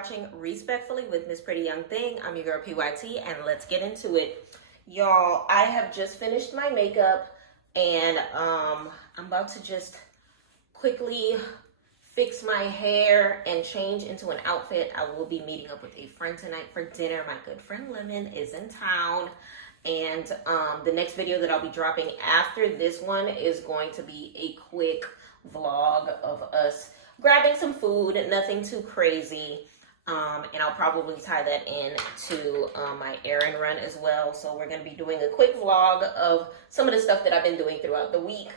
watching Respectfully with Miss Pretty Young Thing. I'm your girl PYT, and let's get into it. Y'all, I have just finished my makeup, and I'm about to just quickly fix my hair and change into an outfit. I will be meeting up with a friend tonight for dinner. My good friend Lemon is in town, and the next video that I'll be dropping after this one is going to be a quick vlog of us grabbing some food, nothing too crazy, and I'll probably tie that in to my errand run as well. So we're going to be doing a quick vlog of some of the stuff that I've been doing throughout the week.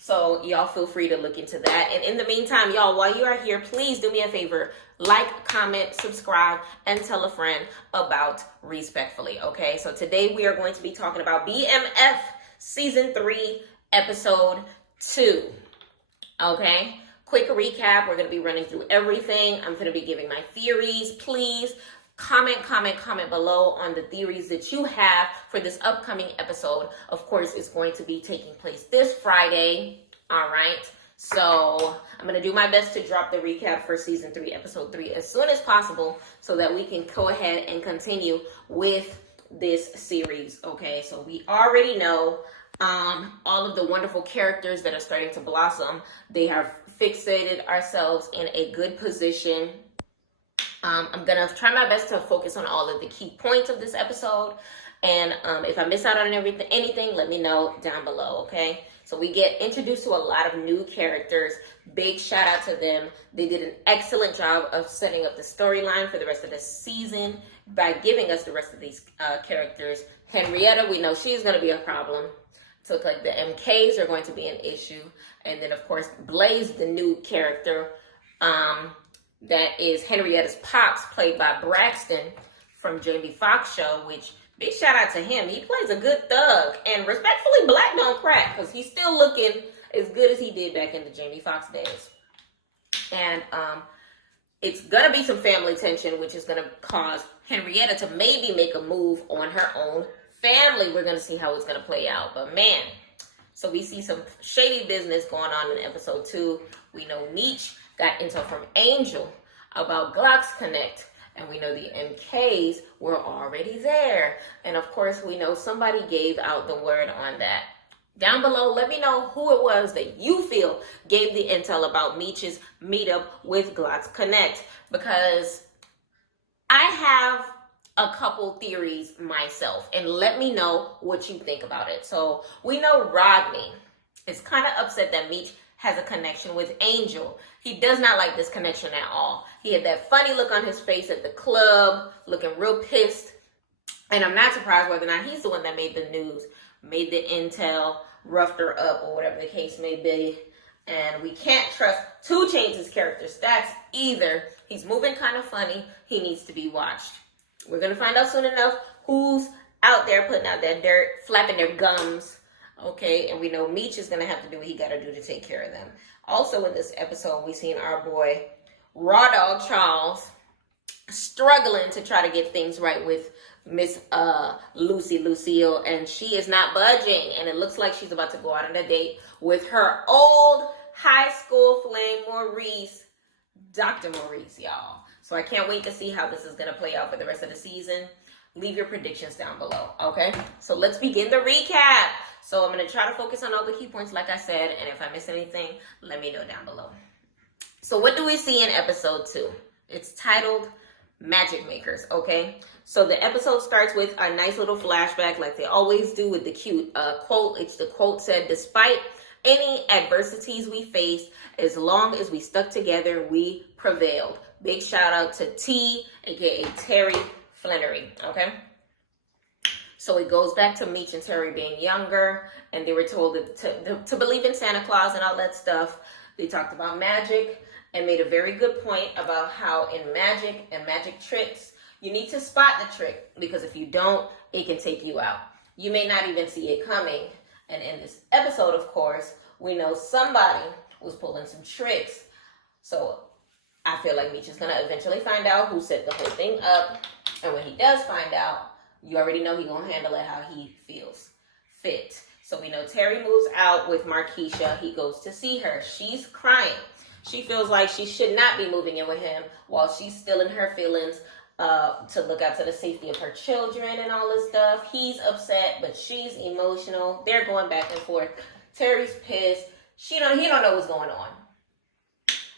So y'all feel free to look into that. And in the meantime, y'all, while you are here, please do me a favor. Like, comment, subscribe, and tell a friend about Respectfully, okay? So today we are going to be talking about BMF Season 3, Episode 2, okay? Quick recap. We're going to be running through everything. I'm going to be giving my theories. Please comment below on the theories that you have for this upcoming episode. Of course, it's going to be taking place this Friday. All right. So I'm going to do my best to drop the recap for Season 3, Episode 3 as soon as possible so that we can go ahead and continue with this series. Okay. So we already know all of the wonderful characters that are starting to blossom. They have fixated ourselves in a good position. I'm going to try my best to focus on all of the key points of this episode. And if I miss out on anything, let me know down below, okay? So we get introduced to a lot of new characters. Big shout out to them. They did an excellent job of setting up the storyline for the rest of the season by giving us the rest of these characters. Henrietta, we know she's going to be a problem. So it's like the MKs are going to be an issue. And then, of course, Blaze, the new character, that is Henrietta's pops, played by Braxton from Jamie Foxx show, which, big shout out to him. He plays a good thug. And respectfully, black don't crack, because he's still looking as good as he did back in the Jamie Foxx days. And it's going to be some family tension, which is going to cause Henrietta to maybe make a move on her own family. We're going to see how it's going to play out. But man, so we see some shady business going on in episode 2. We know Meech got intel from Angel about Glocks Connect. And we know the MKs were already there. And of course, we know somebody gave out the word on that. Down below, let me know who it was that you feel gave the intel about Meech's meetup with Glocks Connect. Because I have a couple theories myself, and let me know what you think about it. So we know Rodney is kind of upset that Meech has a connection with Angel. He does not like this connection at all. He had that funny look on his face at the club, looking real pissed. And I'm not surprised whether or not he's the one that made the news, made the intel, roughed her up, or whatever the case may be. And we can't trust 2 Chainz's character stats either. He's moving kind of funny. He needs to be watched. We're going to find out soon enough who's out there putting out that dirt, flapping their gums, okay? And we know Meech is going to have to do what he got to do to take care of them. Also in this episode, we seen our boy, Raw Dog Charles, struggling to try to get things right with Miss Lucille, and she is not budging. And it looks like she's about to go out on a date with her old high school flame, Maurice, Dr. Maurice, y'all. So I can't wait to see how this is going to play out for the rest of the season. Leave your predictions down below, okay? So let's begin the recap. So I'm going to try to focus on all the key points, like I said, and if I miss anything, let me know down below. So what do we see in episode 2? It's titled Magic Makers, okay? So the episode starts with a nice little flashback, like they always do, with the cute quote. It's the quote said, "Despite any adversities we faced, as long as we stuck together, we prevailed." Big shout out to T, aka Terry Flannery, okay? So it goes back to Meech and Terry being younger, and they were told to believe in Santa Claus and all that stuff. They talked about magic and made a very good point about how in magic and magic tricks, you need to spot the trick, because if you don't, it can take you out. You may not even see it coming. And in this episode, of course, we know somebody was pulling some tricks. So I feel like Meech is going to eventually find out who set the whole thing up. And when he does find out, you already know he's going to handle it how he feels fit. So we know Terry moves out with Markeisha. He goes to see her. She's crying. She feels like she should not be moving in with him while she's still in her feelings to look out to the safety of her children and all this stuff. He's upset, but she's emotional. They're going back and forth. Terry's pissed. He don't know what's going on.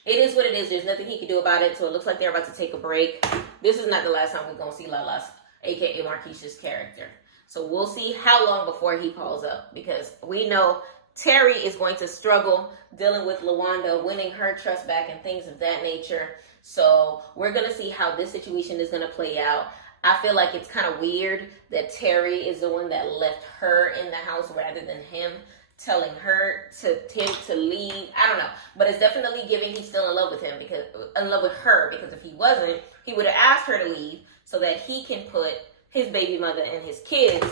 It is what it is. There's nothing he can do about it. So it looks like they're about to take a break. This is not the last time we're going to see Lala's, aka Marquisha's character. So we'll see how long before he calls up, because we know Terry is going to struggle dealing with LaWanda, winning her trust back and things of that nature. So we're going to see how this situation is going to play out. I feel like it's kind of weird that Terry is the one that left her in the house rather than him telling her to leave. I don't know, but it's definitely giving he's still in love with him, because in love with her, because if he wasn't, he would have asked her to leave so that he can put his baby mother and his kids,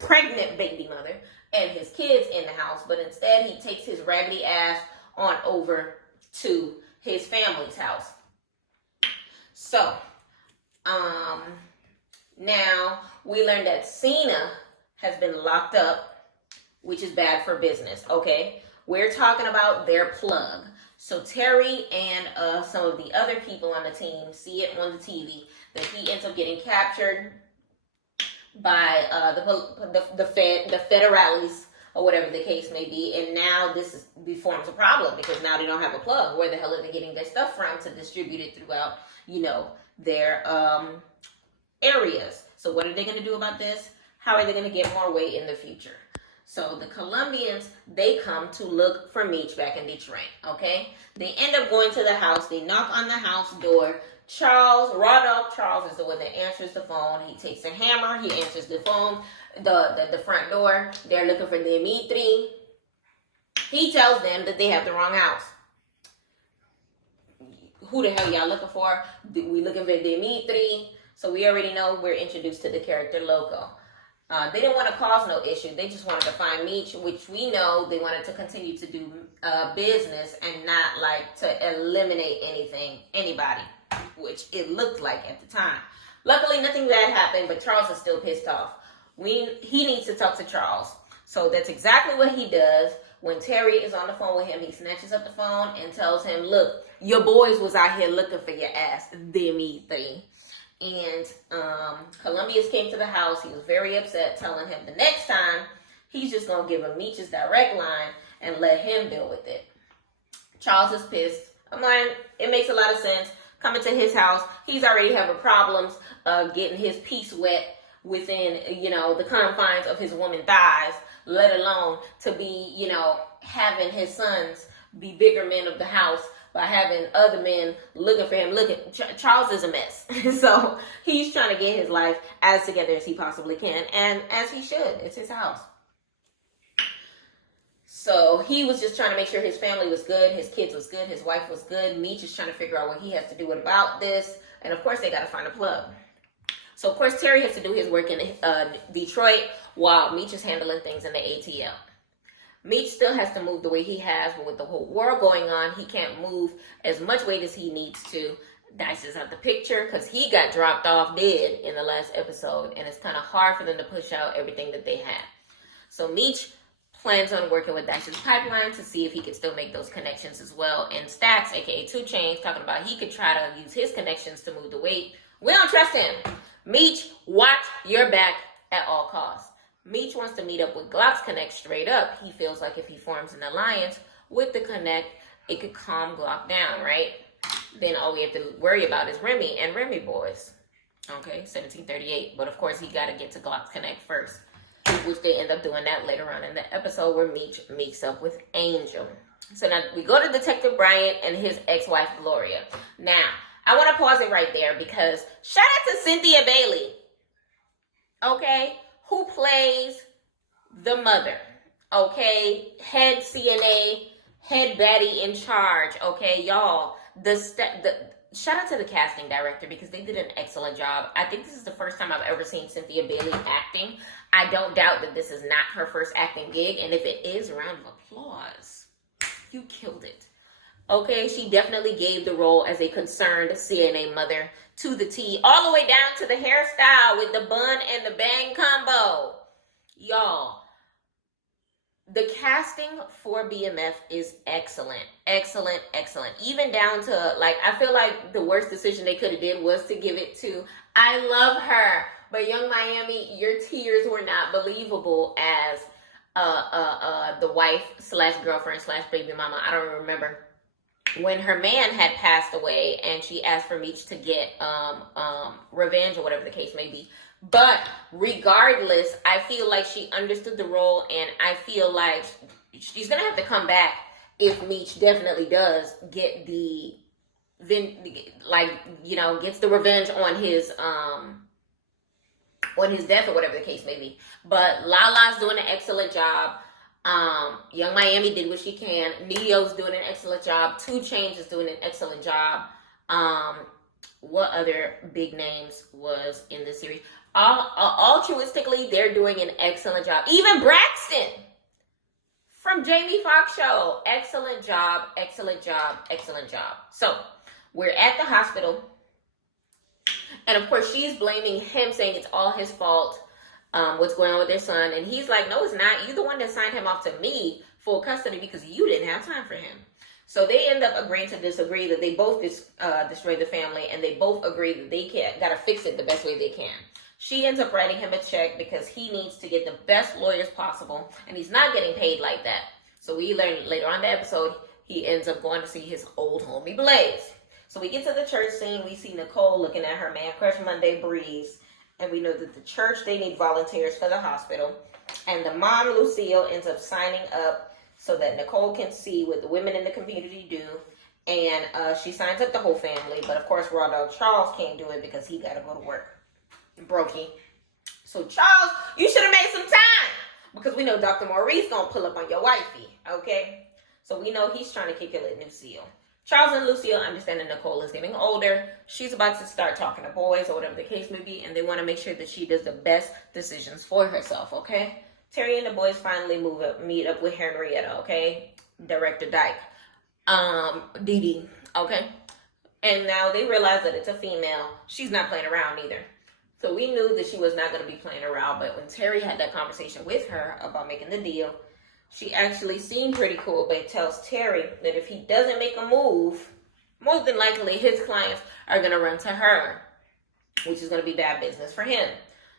pregnant baby mother, and his kids in the house. But instead, he takes his raggedy ass on over to his family's house. So, now we learned that Cena has been locked up, which is bad for business, okay? We're talking about their plug. So Terry and some of the other people on the team see it on the TV that he ends up getting captured by the federales, or whatever the case may be, and now this forms a problem, because now they don't have a plug. Where the hell are they getting their stuff from to distribute it throughout, their areas? So what are they going to do about this? How are they going to get more weight in the future? So the Colombians, they come to look for Meech back in Detroit, okay? They end up going to the house. They knock on the house door. Raw Dog Charles is the one that answers the phone. He takes a hammer. He answers the phone, the front door. They're looking for Dimitri. He tells them that they have the wrong house. Who the hell y'all looking for? We looking for Dimitri. So we already know we're introduced to the character Loco. They didn't want to cause no issue. They just wanted to find Meech, which we know they wanted to continue to do business and not like to eliminate anybody, which it looked like at the time. Luckily, nothing bad happened, but Charles is still pissed off. He needs to talk to Charles. So that's exactly what he does. When Terry is on the phone with him, he snatches up the phone and tells him, look, your boys was out here looking for your ass, Dimitri. And Columbius came to the house. He was very upset, telling him the next time he's just going to give him Meech's direct line and let him deal with it. Charles is pissed. I'm like, it makes a lot of sense. Coming to his house, he's already having problems getting his piece wet within, the confines of his woman's thighs, let alone to be, having his sons be bigger men of the house by having other men looking for him. Charles is a mess. So he's trying to get his life as together as he possibly can, and as he should. It's his house. So he was just trying to make sure his family was good, his kids was good, his wife was good. Meech is trying to figure out what he has to do about this. And of course, they got to find a plug. So of course, Terry has to do his work in Detroit while Meech is handling things in the ATL. Meech still has to move the way he has, but with the whole world going on, he can't move as much weight as he needs to. Dice is out the picture because he got dropped off dead in the last episode, and it's kind of hard for them to push out everything that they have. So Meech plans on working with Dice's pipeline to see if he can still make those connections as well. And Stacks, aka 2 Chainz, talking about he could try to use his connections to move the weight. We don't trust him. Meech, watch your back at all costs. Meech wants to meet up with Glock's Connect straight up. He feels like if he forms an alliance with the Connect, it could calm Glock down, right? Then all we have to worry about is Remy and Remy boys. Okay, 1738. But of course, he got to get to Glock's Connect first, which they end up doing that later on in the episode where Meech meets up with Angel. So now we go to Detective Bryant and his ex-wife, Gloria. Now, I want to pause it right there because shout out to Cynthia Bailey. Okay? Who plays the mother, okay? Head CNA, head baddie in charge, okay? Y'all, shout out to the casting director because they did an excellent job. I think this is the first time I've ever seen Cynthia Bailey acting. I don't doubt that this is not her first acting gig, and if it is, round of applause. You killed it. Okay, she definitely gave the role as a concerned CNA mother to the T, all the way down to the hairstyle with the bun and the bang combo. Y'all, the casting for BMF is excellent. Excellent, excellent. Even down to, like, I feel like the worst decision they could have did was to give it to, I love her, but Young Miami, your tears were not believable as the wife slash girlfriend slash baby mama. I don't remember. When her man had passed away and she asked for Meech to get revenge or whatever the case may be. But regardless, I feel like she understood the role, and I feel like she's going to have to come back if Meech definitely does get gets the revenge on his death or whatever the case may be. But Lala's doing an excellent job. Young Miami did what she can. Neo's doing an excellent job. 2 Chainz is doing an excellent job. What other big names was in this series? Altruistically, they're doing an excellent job. Even Braxton from Jamie Foxx show. Excellent job, excellent job, excellent job. So we're at the hospital. And of course, she's blaming him, saying it's all his fault. What's going on with their son. And he's like, no, it's not. You're the one that signed him off to me full custody because you didn't have time for him. So they end up agreeing to disagree, that they both destroy the family, and they both agree that they gotta fix it the best way they can. She ends up writing him a check because he needs to get the best lawyers possible, and he's not getting paid like that. So we learn later on in the episode, he ends up going to see his old homie Blaze. So we get to the church scene. We see Nicole looking at her man crush Monday Breeze, and we know that the church, they need volunteers for the hospital. And the mom, Lucille, ends up signing up so that Nicole can see what the women in the community do. And she signs up the whole family. But of course, Raw Dog Charles can't do it because he got to go to work. Brokey. So Charles, you should have made some time, because we know Dr. Maurice gonna pull up on your wifey, okay? So we know he's trying to kick it at Lucille. Charles and Lucille understand that Nicole is getting older. She's about to start talking to boys or whatever the case may be, and they want to make sure that she does the best decisions for herself, okay? Terry and the boys finally meet up with Henrietta, okay? Director Dyke. Dee Dee, okay? And now they realize that it's a female. She's not playing around either. So we knew that she was not going to be playing around, but when Terry had that conversation with her about making the deal, she actually seemed pretty cool, but tells Terry that if he doesn't make a move, more than likely his clients are going to run to her, which is going to be bad business for him.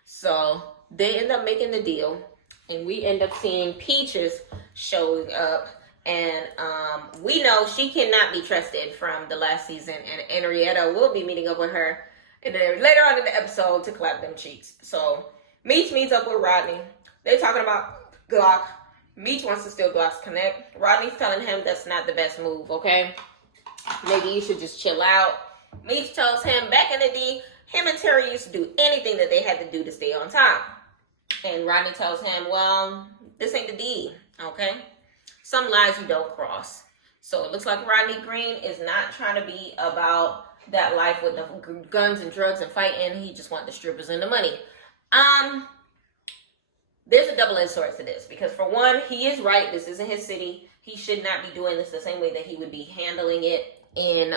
So they end up making the deal, and we end up seeing Peaches showing up, and we know she cannot be trusted from the last season, and Henrietta will be meeting up with her and then later on in the episode to clap them cheeks. So Meech meets up with Rodney. They're talking about Glock. Meech wants to steal Glock's Connect. Rodney's telling him that's not the best move, okay? Maybe you should just chill out. Meech tells him back in the day, him and Terry used to do anything that they had to do to stay on top. And Rodney tells him, well, this ain't the D, okay? Some lies you don't cross. So it looks like Rodney Green is not trying to be about that life with the guns and drugs and fighting. He just wants the strippers and the money. There's a double-edged sword to this, because for one, he is right. This isn't his city. He should not be doing this the same way that he would be handling it in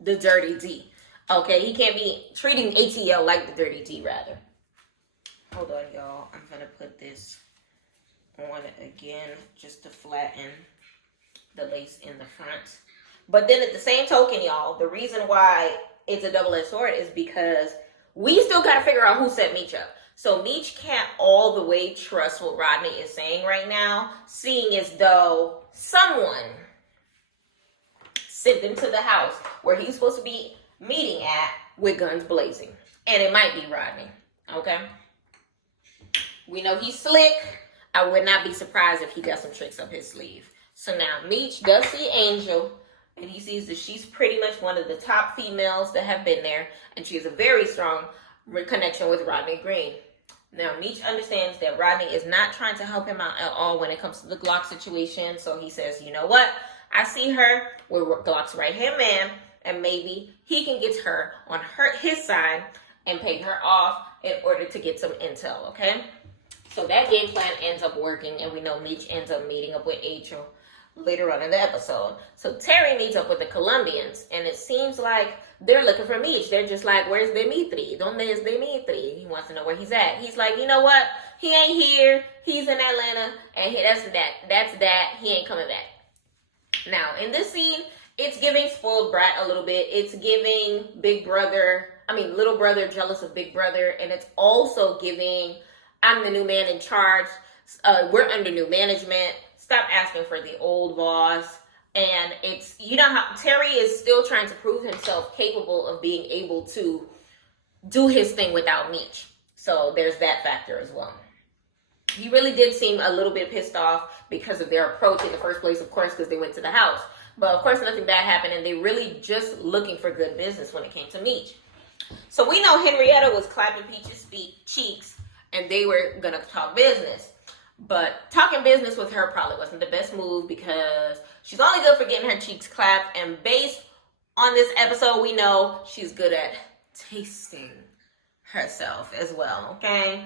the Dirty D. Okay, he can't be treating ATL like the Dirty D, rather. Hold on, y'all. I'm going to put this on again just to flatten the lace in the front. But then at the same token, y'all, the reason why it's a double-edged sword is because we still got to figure out who set Meech up. So Meech can't all the way trust what Rodney is saying right now, seeing as though someone sent him to the house where he's supposed to be meeting at with guns blazing. And it might be Rodney, okay? We know he's slick. I would not be surprised if he got some tricks up his sleeve. So now Meech does see Angel, and he sees that she's pretty much one of the top females that have been there, and she has a very strong connection with Rodney Green. Now, Meech understands that Rodney is not trying to help him out at all when it comes to the Glock situation, so he says, you know what? I see her with Glock's right-hand man, and maybe he can get her on his side and pay her off in order to get some intel, okay? So that game plan ends up working, and we know Meech ends up meeting up with Angel. later on in the episode. So Terry meets up with the Colombians, and it seems like they're looking for Meech. They're just like, where's Dimitri? ¿Dónde es Dimitri? He wants to know where he's at. He's like, you know what? He ain't here. He's in Atlanta, and that's that. He ain't coming back. Now, in this scene, it's giving spoiled brat a little bit. It's giving little brother jealous of big brother, and it's also giving I'm the new man in charge. We're under new management. Stop asking for the old boss. And it's, you know how Terry is still trying to prove himself capable of being able to do his thing without Meech. So there's that factor as well. He really did seem a little bit pissed off because of their approach in the first place, of course, because they went to the house. But of course, nothing bad happened, and they really just looking for good business when it came to Meech. So we know Henrietta was clapping Peach's cheeks, and they were going to talk business. But talking business with her probably wasn't the best move because she's only good for getting her cheeks clapped. And based on this episode, we know she's good at tasting herself as well, okay?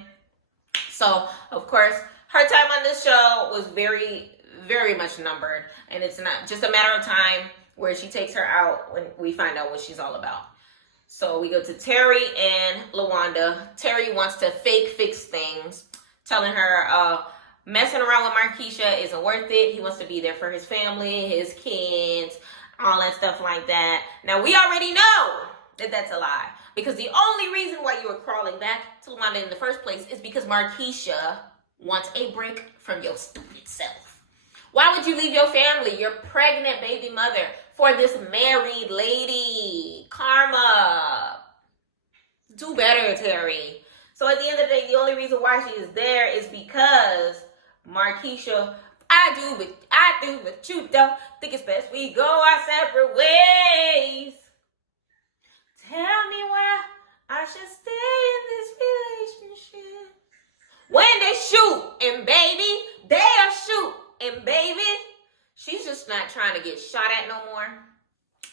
So, of course, her time on this show was very, very much numbered. And it's not just a matter of time where she takes her out when we find out what she's all about. So we go to Terry and LaWanda. Terry wants to fix things, telling her messing around with Markeisha isn't worth it. He wants to be there for his family, his kids, all that stuff like that. Now, we already know that that's a lie. Because the only reason why you were crawling back to LaWanda in the first place is because Markeisha wants a break from your stupid self. Why would you leave your family, your pregnant baby mother, for this married lady? Karma. Do better, Terry. So at the end of the day, the only reason why she is there is because Markeisha, I do, but you don't think it's best we go our separate ways. Tell me where I should stay in this relationship. When they shoot and baby, they are shoot and baby. She's just not trying to get shot at no more.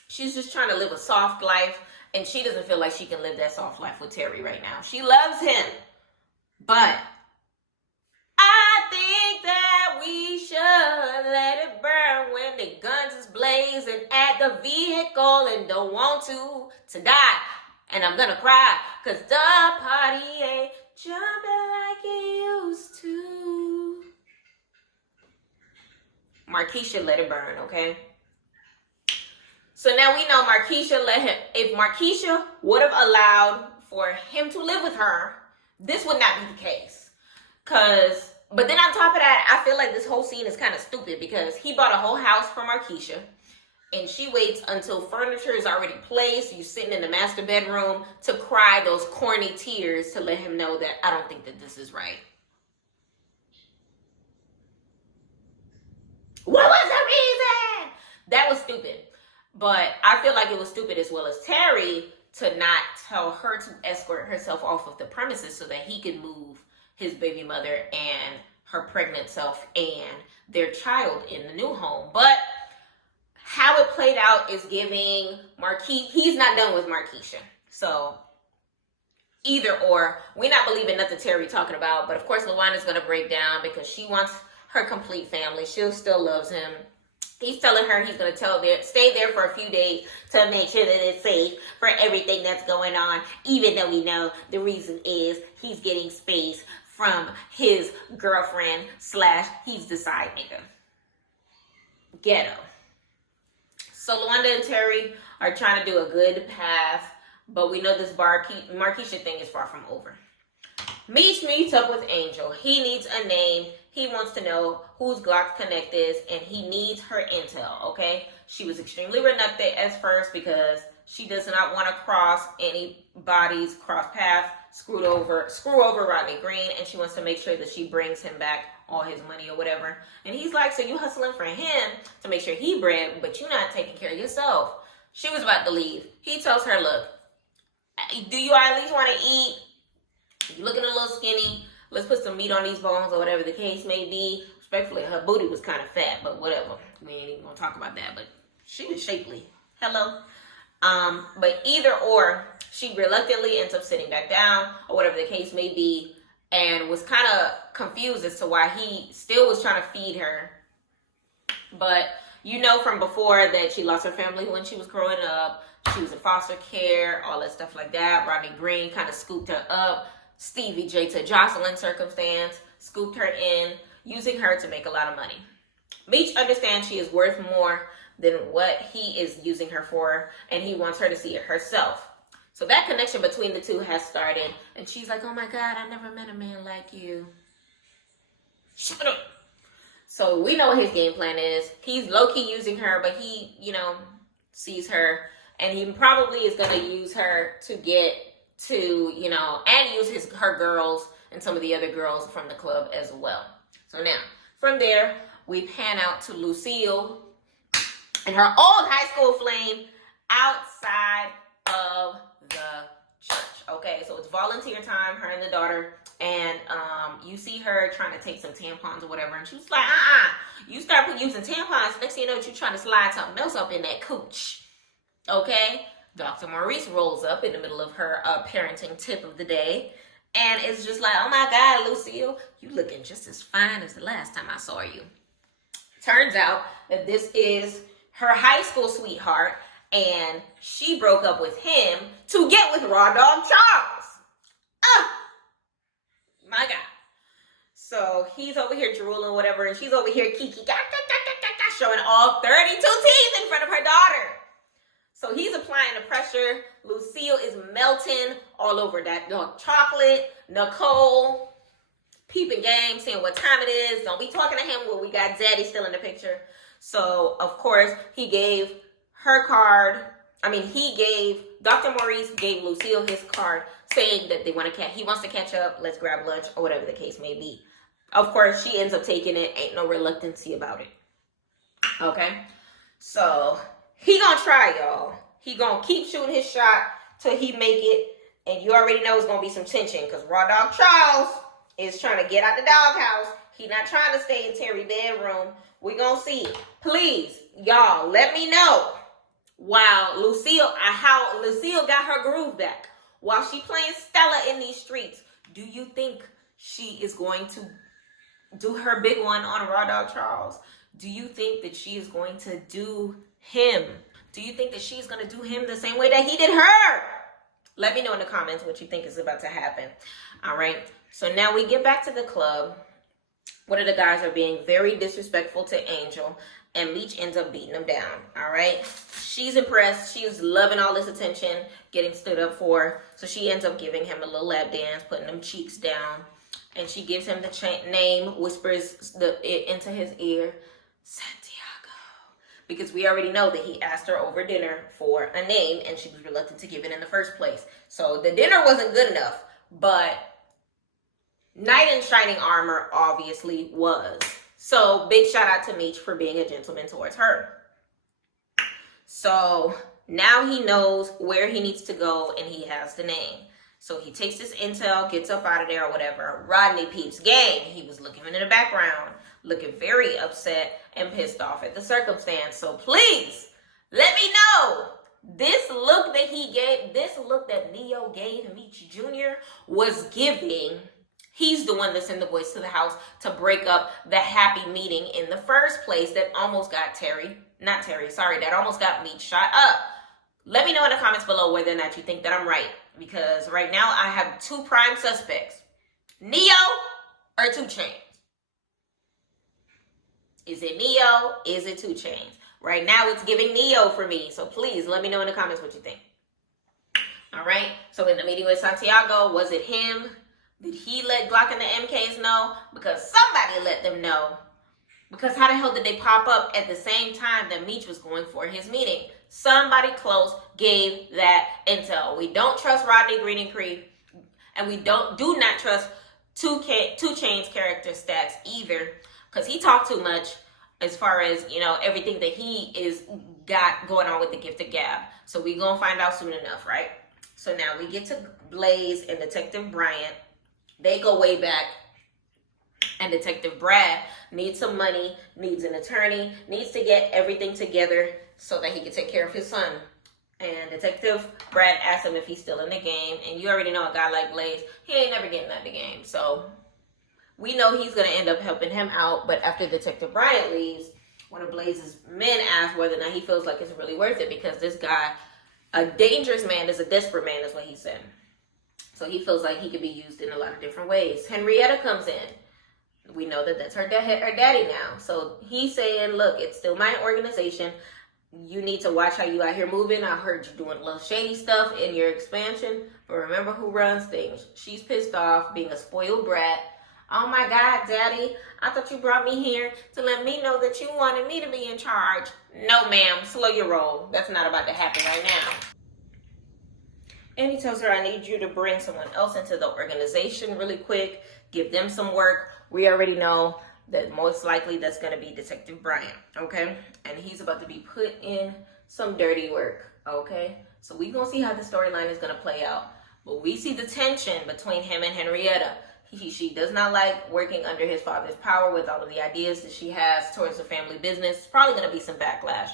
She's just trying to live a soft life. And she doesn't feel like she can live that soft life with Terry right now. She loves him. But I think that we should let it burn when the guns is blazing at the vehicle and don't want to die. And I'm gonna cry because the party ain't jumping like it used to. Markeisha let it burn, okay? So now we know Markeisha let him. If Markeisha would have allowed for him to live with her, this would not be the case. But then on top of that, I feel like this whole scene is kind of stupid because he bought a whole house for Markeisha, and she waits until furniture is already placed. You're sitting in the master bedroom to cry those corny tears to let him know that I don't think that this is right. What was the reason? That was stupid. But I feel like it was stupid as well as Terry to not tell her to escort herself off of the premises so that he could move his baby mother and her pregnant self and their child in the new home. But how it played out is giving he's not done with Markeisha. So either or, we're not believing nothing Terry talking about. But of course, LaWanda's going to break down because she wants her complete family. She still loves him. He's telling her he's going to stay there for a few days to make sure that it's safe for everything that's going on, even though we know the reason is he's getting space from his girlfriend / he's the side nigga. Ghetto. So LaWanda and Terry are trying to do a good path, but we know this Markeisha thing is far from over. Meech meets up with Angel. He needs a name. He wants to know whose Glock Connect is, and he needs her intel, okay? She was extremely reluctant at first because she does not want to cross anybody's cross path, screw over Rodney Green, and she wants to make sure that she brings him back all his money or whatever. And he's like, so you hustling for him to make sure he bread, but you're not taking care of yourself. She was about to leave. He tells her, look, do you at least want to eat? You're looking a little skinny. Let's put some meat on these bones or whatever the case may be. Respectfully, her booty was kind of fat, but whatever. We ain't even going to talk about that, but she was shapely. Hello. But either or, she reluctantly ends up sitting back down or whatever the case may be and was kind of confused as to why he still was trying to feed her But you know from before that she lost her family when she was growing up. She was in foster care, all that stuff like that. Rodney Green kind of scooped her up. Stevie J, to Jocelyn circumstance, scooped her in, using her to make a lot of money. Meech understands she is worth more than what he is using her for, and he wants her to see it herself. So that connection between the two has started, and she's like, oh my God, I never met a man like you. Shut up. So we know what his game plan is. He's low-key using her, but he, sees her, and he probably is going to use her to get to, and use her girls and some of the other girls from the club as well. So now, from there, we pan out to Lucille and her old high school flame outside of the church. Okay, so it's volunteer time, her and the daughter, and you see her trying to take some tampons or whatever, and she was like, you start using tampons, next thing you know, you're trying to slide something else up in that cooch. Okay, Dr. Maurice rolls up in the middle of her parenting tip of the day, and it's just like, oh my God, Lucille, you looking just as fine as the last time I saw you. Turns out that this is her high school sweetheart, and she broke up with him to get with Raw Dog Charles. My God. So he's over here drooling, whatever, and she's over here kiki, showing all 32 teeth in front of her daughter. So he's applying the pressure. Lucille is melting all over that dark chocolate. Nicole, peeping game, saying what time it is. Don't be talking to him when we got Daddy still in the picture. So, of course, he gave her card. Dr. Maurice gave Lucille his card saying that he wants to catch up, let's grab lunch, or whatever the case may be. Of course, she ends up taking it. Ain't no reluctancy about it. Okay? So, he gonna try, y'all. He gonna keep shooting his shot till he make it. And you already know it's gonna be some tension because Raw Dog Charles is trying to get out the doghouse. He not trying to stay in Terry's bedroom. We gonna see. Please, y'all, let me know how Lucille got her groove back. While she playing Stella in these streets, do you think she is going to do her big one on Raw Dog Charles? Do you think that she is going to do him? Do you think that she's going to do him the same way that he did her? Let me know in the comments what you think is about to happen. All right. So now we get back to the club. One of the guys are being very disrespectful to Angel, and Meech ends up beating him down. All right. She's impressed. She's loving all this attention, getting stood up for. So she ends up giving him a little lap dance, putting them cheeks down, and she gives him the name, whispers it into his ear, Santiago. Because we already know that he asked her over dinner for a name, and she was reluctant to give it in the first place. So the dinner wasn't good enough, but Knight in Shining Armor obviously was. So big shout out to Meech for being a gentleman towards her. So now he knows where he needs to go, and he has the name. So he takes this intel, gets up out of there or whatever. Rodney peeps game. He was looking in the background, looking very upset and pissed off at the circumstance. So please, let me know. This look that Neo gave Meech Jr. was giving. He's the one that sent the boys to the house to break up the happy meeting in the first place that almost got that almost got Meech shot up. Let me know in the comments below whether or not you think that I'm right. Because right now I have two prime suspects. Neo or 2 Chainz? Is it Neo? Is it 2 Chainz? Right now it's giving Neo for me. So please let me know in the comments what you think. All right. So in the meeting with Santiago, was it him? Did he let Glock and the MKs know? Because somebody let them know. Because how the hell did they pop up at the same time that Meech was going for his meeting? Somebody close gave that intel. We don't trust Rodney Green and Creed. And we do not trust 2 Chainz character Stacks either. Because he talked too much as far as, everything that he is got going on with the Gift of Gab. So we going to find out soon enough, right? So now we get to Blaze and Detective Bryant. They go way back. And Detective Brad needs some money, needs an attorney, needs to get everything together so that he can take care of his son. And Detective Brad asks him if he's still in the game. And you already know a guy like Blaze, he ain't never getting out of the game. So we know he's going to end up helping him out. But after Detective Bryant leaves, one of Blaze's men asked whether or not he feels like it's really worth it, because this guy, a dangerous man is a desperate man, is what he said. So he feels like he could be used in a lot of different ways. Henrietta comes in. We know that that's her daddy now. So he's saying, look, it's still my organization. You need to watch how you out here moving. I heard you doing a little shady stuff in your expansion, but remember who runs things. She's pissed off, being a spoiled brat. Oh my God, daddy, I thought you brought me here to let me know that you wanted me to be in charge. No, ma'am, slow your roll. That's not about to happen right now. And he tells her, I need you to bring someone else into the organization really quick, give them some work. We already know that most likely that's going to be Detective Bryant, okay? And he's about to be put in some dirty work, okay? So we're going to see how the storyline is going to play out. But we see the tension between him and Henrietta. She does not like working under his father's power with all of the ideas that she has towards the family business. It's probably going to be some backlash.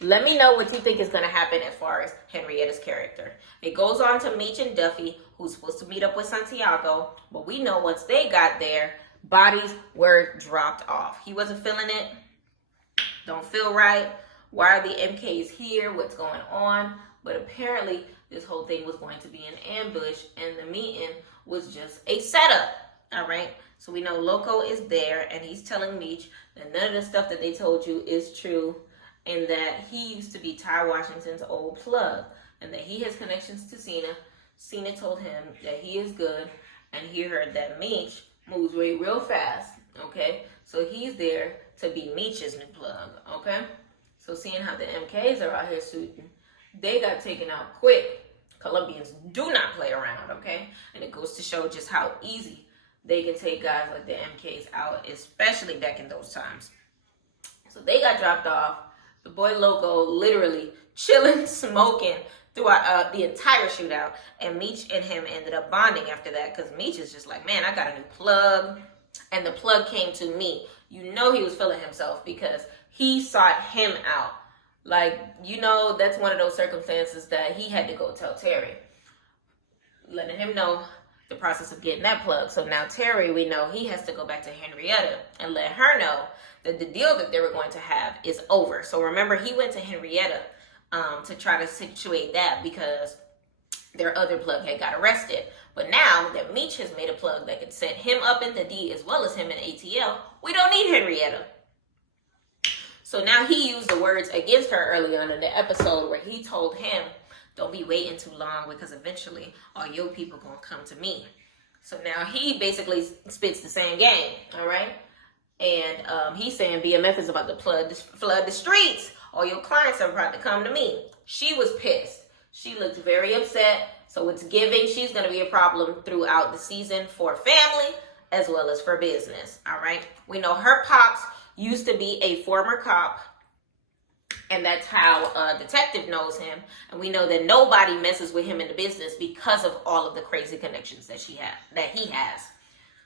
Let me know what you think is going to happen as far as Henrietta's character. It goes on to Meech and Duffy, who's supposed to meet up with Santiago. But we know once they got there, bodies were dropped off. He wasn't feeling it. Don't feel right. Why are the MKs here? What's going on? But apparently, this whole thing was going to be an ambush, and the meeting was just a setup. All right? So we know Loco is there, and he's telling Meech that none of the stuff that they told you is true, and that he used to be Ty Washington's old plug, and that he has connections to Cena. Cena told him that he is good, and he heard that Meech moves way real fast, okay? So he's there to be Meech's new plug, okay? So seeing how the MKs are out here shooting, they got taken out quick. Colombians do not play around, okay? And it goes to show just how easy they can take guys like the MKs out, especially back in those times. So they got dropped off. The boy Loco literally chilling, smoking throughout the entire shootout. And Meech and him ended up bonding after that, because Meech is just like, man, I got a new plug. And the plug came to me. You know he was feeling himself because he sought him out. Like, you know, that's one of those circumstances that he had to go tell Terry, letting him know the process of getting that plug. So now Terry, we know he has to go back to Henrietta and let her know that the deal that they were going to have is over. So remember, he went to Henrietta to try to situate that because their other plug had got arrested. But now that Meech has made a plug that could set him up in the D as well as him in ATL, we don't need Henrietta. So now he used the words against her early on in the episode where he told him, don't be waiting too long because eventually all your people gonna come to me. So now he basically spits the same game, all right? And he's saying BMF is about to flood the streets. All your clients are about to come to me. She was pissed. She looked very upset. So it's giving she's going to be a problem throughout the season for family as well as for business, all right? We know her pops used to be a former cop, and that's how a detective knows him. And we know that nobody messes with him in the business because of all of the crazy connections that he has.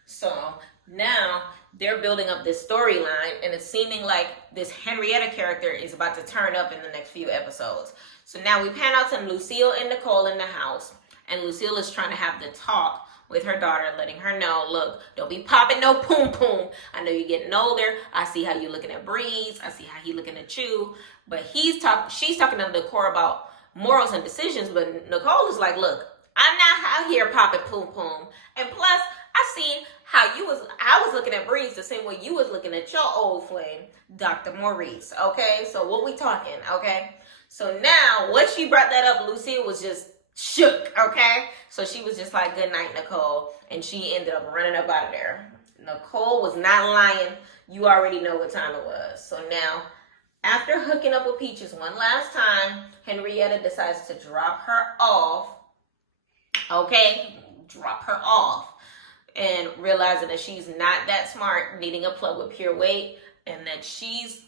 So now they're building up this storyline, and it's seeming like this Henrietta character is about to turn up in the next few episodes. So now we pan out to Lucille and Nicole in the house, and Lucille is trying to have the talk with her daughter, letting her know, look, don't be popping no poom poom. I know you're getting older. I see how you're looking at Breeze. I see how he looking at you. But she's talking to Nicole about morals and decisions, but Nicole is like, look, I'm not out here popping poom poom. And plus, I seen how I was looking at Breeze the same way you was looking at your old flame, Dr. Maurice, okay? So what we talking, okay? So now, once she brought that up, Lucille was just shook, okay? So she was just like, good night, Nicole. And she ended up running up out of there. Nicole was not lying. You already know what time it was. So now, after hooking up with Peaches one last time, Henrietta decides to drop her off, okay? Drop her off. And realizing that she's not that smart, needing a plug with pure weight, and that she's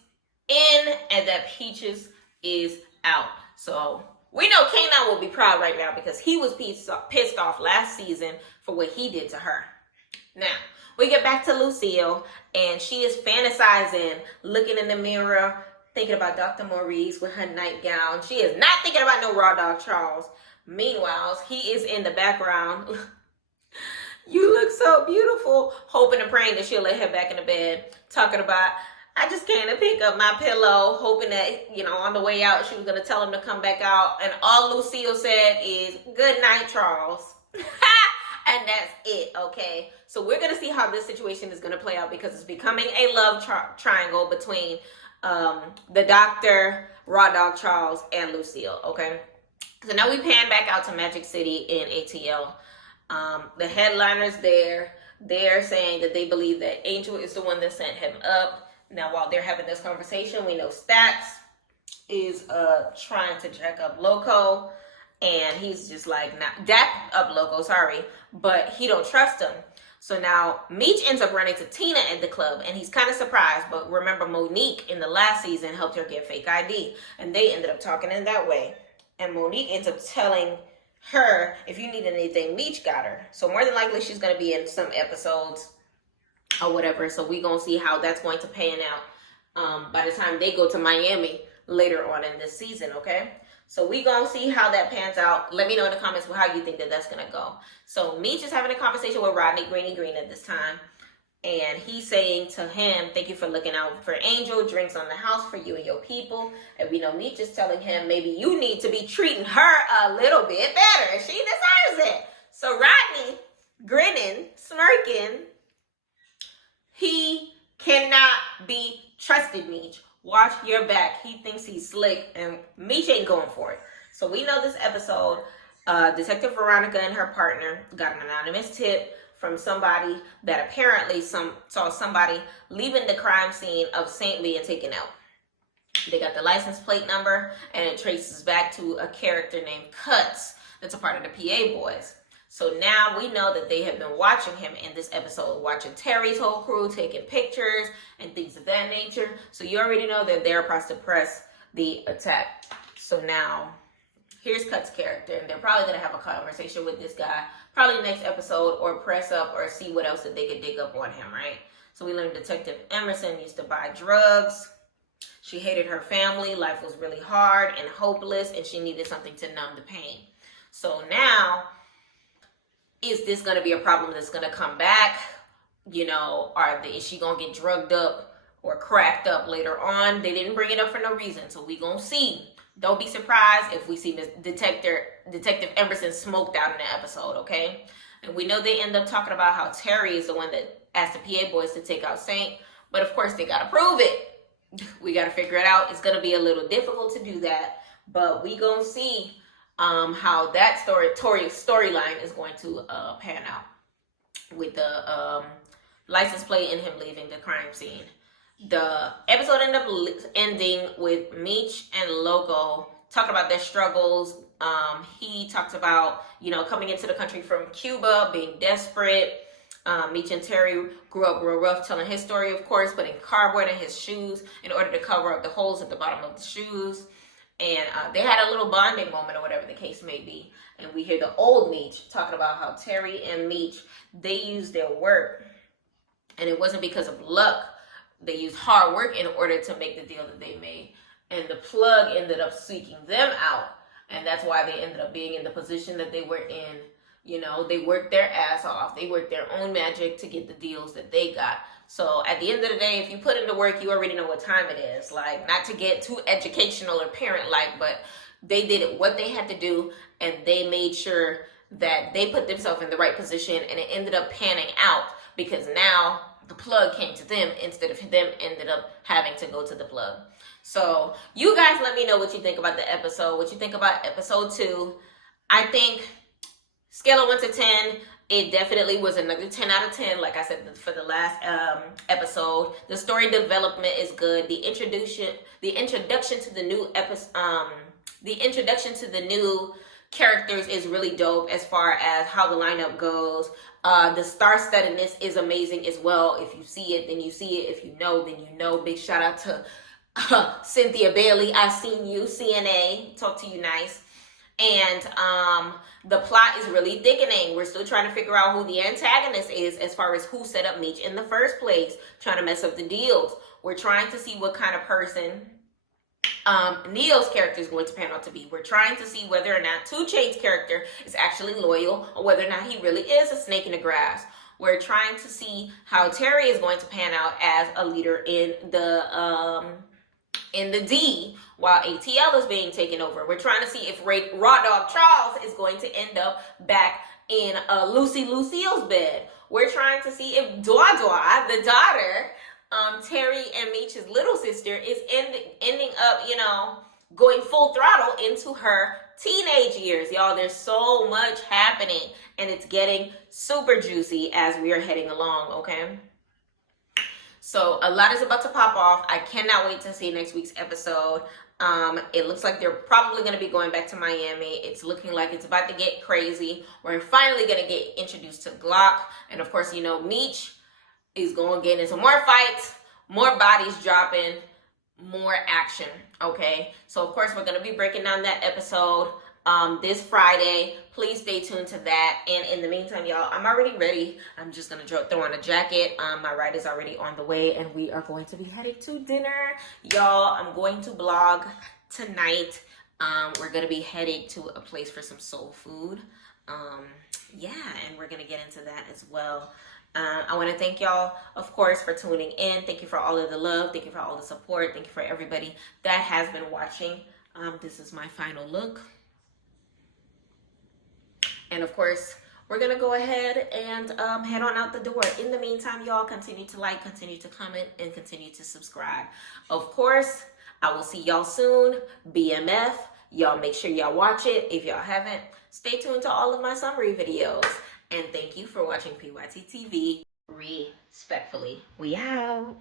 in and that Peaches is out. So we know K9 will be proud right now because he was pissed off last season for what he did to her. Now, we get back to Lucille, and she is fantasizing, looking in the mirror, thinking about Dr. Maurice with her nightgown. She is not thinking about no Raw Dog Charles. Meanwhile, he is in the background. You look so beautiful, hoping and praying that she'll let her back in the bed, talking about, I just came to pick up my pillow, hoping that, on the way out, she was going to tell him to come back out. And all Lucille said is, good night, Charles. And that's it, okay? So we're going to see how this situation is going to play out, because it's becoming a love triangle between the doctor, Raw Dog Charles, and Lucille, okay? So now we pan back out to Magic City in ATL. The headliners there, they're saying that they believe that Angel is the one that sent him up. Now, while they're having this conversation, we know Stacks is trying to jack up Loco, and he's just like, not dap up Loco, sorry, but he don't trust him. So now Meech ends up running to Tina at the club, and he's kind of surprised. But remember, Monique in the last season helped her get fake ID, and they ended up talking in that way. And Monique ends up telling her, if you need anything, Meech got her. So more than likely, she's going to be in some episodes or whatever. So we going to see how that's going to pan out by the time they go to Miami later on in this season, okay? So we going to see how that pans out. Let me know in the comments how you think that that's going to go. So Meech is having a conversation with Rodney Greeny Green at this time. And he's saying to him, thank you for looking out for Angel. Drinks on the house for you and your people. And we know Meech is telling him, maybe you need to be treating her a little bit better. She deserves it. So Rodney, grinning, smirking, he cannot be trusted, Meech. Watch your back. He thinks he's slick, and Meech ain't going for it. So we know this episode, Detective Veronica and her partner got an anonymous tip from somebody that apparently saw somebody leaving the crime scene of Saint being taken out. They got the license plate number, and it traces back to a character named Cuts that's a part of the PA boys. So now we know that they have been watching him in this episode, watching Terry's whole crew, taking pictures and things of that nature. So you already know that they're about to press the attack. So now here's Cut's character, and they're probably going to have a conversation with this guy, probably next episode, or press up or see what else that they could dig up on him, right? So we learned Detective Emerson used to buy drugs. She hated her family. Life was really hard and hopeless, and she needed something to numb the pain. So now, is this going to be a problem that's going to come back? Is she going to get drugged up or cracked up later on? They didn't bring it up for no reason, so we going to see. Don't be surprised if we see Detective Emerson smoked out in the episode, okay? And we know they end up talking about how Terry is the one that asked the PA boys to take out Saint, but of course they got to prove it. We got to figure it out. It's going to be a little difficult to do that, but we going to see how that storyline is going to pan out with the license plate and him leaving the crime scene. The episode ended up ending with Meech and Loco talking about their struggles. He talked about, coming into the country from Cuba, being desperate. Meech and Terry grew up real rough, telling his story, of course, putting cardboard in his shoes in order to cover up the holes at the bottom of the shoes. And they had a little bonding moment or whatever the case may be. And we hear the old Meech talking about how Terry and Meech, they used their work. And it wasn't because of luck. They used hard work in order to make the deal that they made. And the plug ended up seeking them out. And that's why they ended up being in the position that they were in. They worked their ass off. They worked their own magic to get the deals that they got. So at the end of the day, if you put in the work, you already know what time it is. Like, not to get too educational or parent-like, but they did what they had to do, and they made sure that they put themselves in the right position, and it ended up panning out because now the plug came to them instead of them ended up having to go to the plug. So you guys let me know what you think about the episode, what you think about episode 2. I think scale of 1 to 10, it definitely was another 10 out of 10. Like I said, for the last episode, the story development is good. The introduction to the new characters is really dope as far as how the lineup goes. The star-studdedness is amazing as well. If you see it, then you see it. If you know, then you know. Big shout out to Cynthia Bailey. I seen you, CNA. Talk to you nice. And the plot is really thickening. We're still trying to figure out who the antagonist is as far as who set up Meech in the first place, trying to mess up the deals. We're trying to see what kind of person Neo's character is going to pan out to be. We're trying to see whether or not 2 Chainz's character is actually loyal, or whether or not he really is a snake in the grass. We're trying to see how Terry is going to pan out as a leader in the D while ATL is being taken over. We're trying to see if Raw Dog Charles is going to end up back in Lucy Lucille's bed. We're trying to see if Dua Dua, the daughter, Terry and Meech's little sister, is ending up, you know, going full throttle into her teenage years. Y'all, there's so much happening, and it's getting super juicy as we are heading along, okay? So a lot is about to pop off. I cannot wait to see next week's episode. It looks like they're probably going to be going back to Miami. It's looking like it's about to get crazy. We're finally going to get introduced to Glock. And of course, you know, Meech is going to get into more fights, more bodies dropping, more action, okay? So of course, we're going to be breaking down that episode this Friday. Please stay tuned to that. And in the meantime, y'all, I'm already ready. I'm just going to throw on a jacket. My ride is already on the way, and we are going to be headed to dinner. Y'all, I'm going to blog tonight. We're going to be headed to a place for some soul food. Yeah, and we're going to get into that as well. I want to thank y'all, of course, for tuning in. Thank you for all of the love. Thank you for all the support. Thank you for everybody that has been watching. This is my final look. And of course, we're going to go ahead and head on out the door. In the meantime, y'all, continue to like, continue to comment, and continue to subscribe. Of course, I will see y'all soon. BMF. Y'all make sure y'all watch it. If y'all haven't, stay tuned to all of my summary videos. And thank you for watching PYT TV. Respectfully, we out.